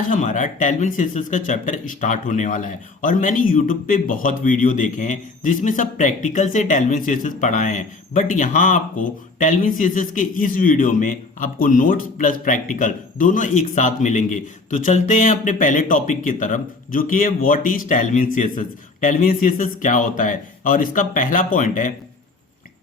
आज हमारा Tailwind CSS का चैप्टर स्टार्ट होने वाला है और मैंने यूट्यूब पे बहुत वीडियो देखे हैं जिसमें सब प्रैक्टिकल से टेलविन सीएसएस पढ़ाए हैं। बट यहाँ आपको टेलविन सीएसएस के इस वीडियो में आपको नोट्स प्लस प्रैक्टिकल दोनों एक साथ मिलेंगे। तो चलते हैं अपने पहले टॉपिक की तरफ, जो कि है what is Tailwind CSS. Tailwind CSS क्या होता है, और इसका पहला पॉइंट है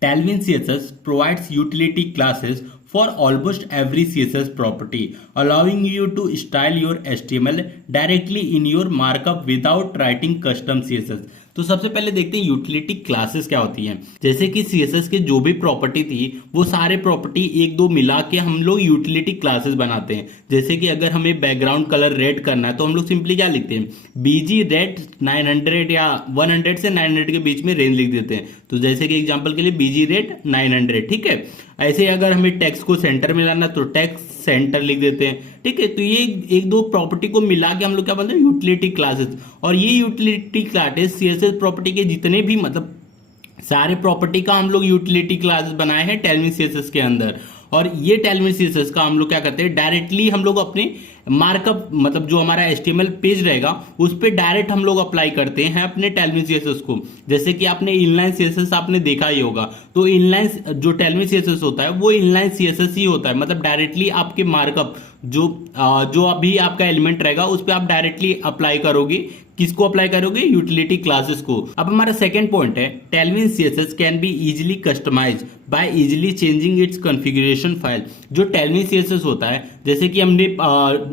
Tailwind CSS provides utility classes for almost every CSS property, allowing you to style your HTML directly in your markup without writing custom CSS। तो सबसे पहले देखते हैं यूटिलिटी क्लासेस क्या होती हैं। जैसे कि CSS के जो भी प्रॉपर्टी थी वो सारे प्रॉपर्टी एक दो मिला के हम लोग यूटिलिटी क्लासेस बनाते हैं। जैसे कि अगर हमें बैकग्राउंड कलर रेड करना है तो हम लोग सिंपली क्या लिखते हैं, बीजी रेड 900 या 100 से 900 के बीच में रेंज लिख देते हैं। तो जैसे कि एग्जांपल के लिए बीजी रेड 900, ठीक है। ऐसे अगर हमें टेक्स्ट को सेंटर में लाना तो टेक्स्ट सेंटर लिख देते हैं, ठीक है। तो ये एक दो प्रॉपर्टी को मिला के हम लोग क्या बोलते हैं, यूटिलिटी क्लासेस। और ये यूटिलिटी क्लासेस सीएसएस प्रॉपर्टी के जितने भी मतलब सारे प्रॉपर्टी का हम लोग यूटिलिटी क्लासेस बनाए हैं टेलविन सीएसएस के अंदर। और ये टेलविन सीएसएस का हम लोग क्या करते हैं, डायरेक्टली हम लोग अपने मार्कअप मतलब जो हमारा एचटीएमएल पेज रहेगा उस पर डायरेक्ट हम लोग अप्लाई करते हैं अपने टेलविन सीएसएस को। जैसे कि आपने इनलाइन सीएसएस आपने देखा ही होगा, तो इनलाइन जो टेलविन सीएसएस होता है वो इनलाइन सीएसएस ही होता है। मतलब डायरेक्टली आपके मार्कअप जो अभी आपका एलिमेंट रहेगा उस पर आप डायरेक्टली अप्लाई करोगे। किसको अप्लाई करोगे, यूटिलिटी क्लासेस को। अब हमारा सेकंड पॉइंट है Tailwind CSS can be easily customized by easily changing its configuration file. जो टेलविन सीएसएस होता है, जैसे कि हमने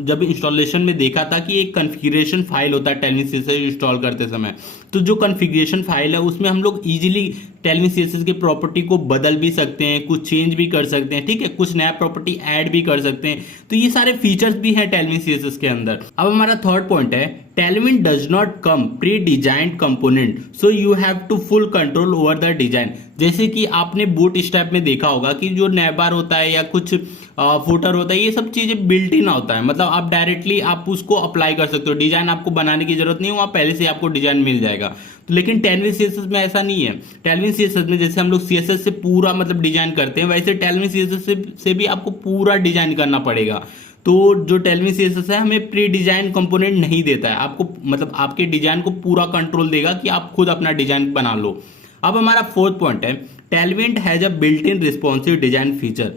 जब इंस्टॉलेशन में देखा था कि एक कॉन्फ़िगरेशन फाइल होता है टेलविन सीएसएस इंस्टॉल करते समय, तो जो कॉन्फ़िगरेशन फाइल है उसमें हम लोग इजीली टेलविन सीएसएस के प्रॉपर्टी को बदल भी सकते हैं, कुछ चेंज भी कर सकते हैं, ठीक है, कुछ नया प्रॉपर्टी ऐड भी कर सकते हैं। तो ये सारे फीचर्स भी हैं टेलविन सीएसएस के अंदर। अब हमारा थर्ड पॉइंट है Tailwind does not come pre designed component, so you have to full control over the design. जैसे कि आपने बूट स्ट्रैप में देखा होगा कि जो नैबार होता है या कुछ फुटर होता है, ये सब चीजें बिल्ट इन होता है। मतलब आप डायरेक्टली आप उसको अप्लाई कर सकते हो, डिजाइन आपको बनाने की जरूरत नहीं है, वहां पहले से आपको डिजाइन मिल जाएगा। तो लेकिन टेलविन सीएसएस में ऐसा नहीं है। टेलविन सीएसएस में जैसे हम लोग सीएसएस से पूरा मतलब डिजाइन करते हैं, वैसे टेलविन सीएसएस से भी आपको पूरा डिजाइन करना पड़ेगा। तो जो टेलविन सीएसएस है हमें प्री डिजाइन कंपोनेंट नहीं देता है, आपको मतलब आपके डिजाइन को पूरा कंट्रोल देगा कि आप खुद अपना डिजाइन बना लो। अब हमारा फोर्थ पॉइंट है Tailwind has a built in responsive design feature.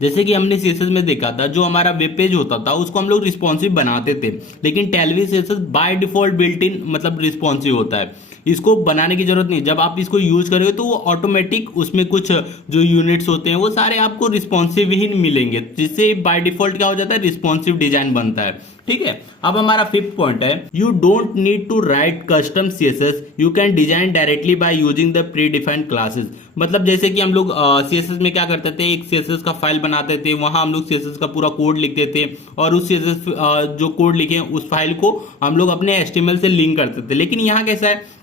जैसे कि हमने सीएसएस में देखा था जो हमारा वेब पेज होता था उसको हम लोग रिस्पॉन्सिव बनाते थे, लेकिन Tailwind CSS by default built in मतलब रिस्पॉन्सिव होता है। इसको बनाने की जरूरत नहीं, जब आप इसको यूज करोगे तो वो ऑटोमेटिक उसमें कुछ जो यूनिट्स होते हैं वो सारे आपको रिस्पॉन्सिव ही मिलेंगे, जिससे बाय डिफॉल्ट क्या हो जाता है, रिस्पॉन्सिव डिजाइन बनता है, ठीक है। अब हमारा फिफ्थ पॉइंट है you don't need to write custom CSS, you can design directly by using the pre defined classes. मतलब जैसे कि हम लोग सीएसएस में क्या करते थे, एक सीएसएस का फाइल बनाते थे, वहां हम लोग सीएसएस का पूरा कोड लिखते थे और उस सीएसएस जो कोड लिखे उस फाइल को हम लोग अपने एचटीएमएल से लिंक करते थे। लेकिन यहाँ कैसा है,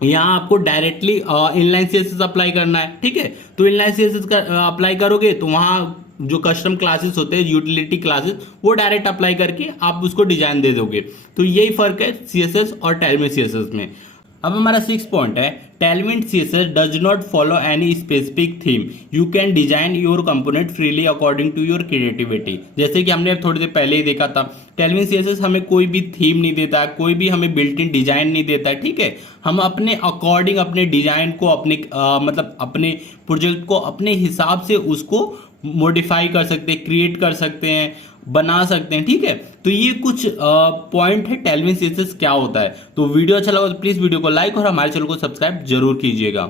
यहाँ आपको डायरेक्टली इनलाइन सीएसएस अप्लाई करना है, ठीक है। तो इनलाइन सीएसएस का अप्लाई करोगे तो वहां जो कस्टम क्लासेस होते हैं यूटिलिटी क्लासेस वो डायरेक्ट अप्लाई करके आप उसको डिजाइन दे दोगे। तो यही फर्क है सीएसएस और टेलविन सीएसएस में। अब हमारा सिक्स पॉइंट है Tailwind CSS does not follow any specific theme, you can design your component freely according to your creativity. जैसे कि हमने थोड़ी देर पहले ही देखा था टेलविन सीएसएस हमें कोई भी थीम नहीं देता है, कोई भी हमें बिल्ट इन डिजाइन नहीं देता है, ठीक है। हम अपने अकॉर्डिंग अपने डिजाइन को अपने मतलब अपने प्रोजेक्ट को अपने हिसाब से उसको मॉडिफाई कर सकते हैं, क्रिएट कर सकते हैं, बना सकते हैं, ठीक है। तो ये कुछ पॉइंट है टेलविन सीएसएस क्या होता है। तो वीडियो अच्छा लगा तो प्लीज वीडियो को लाइक और हमारे चैनल को सब्सक्राइब जरूर कीजिएगा।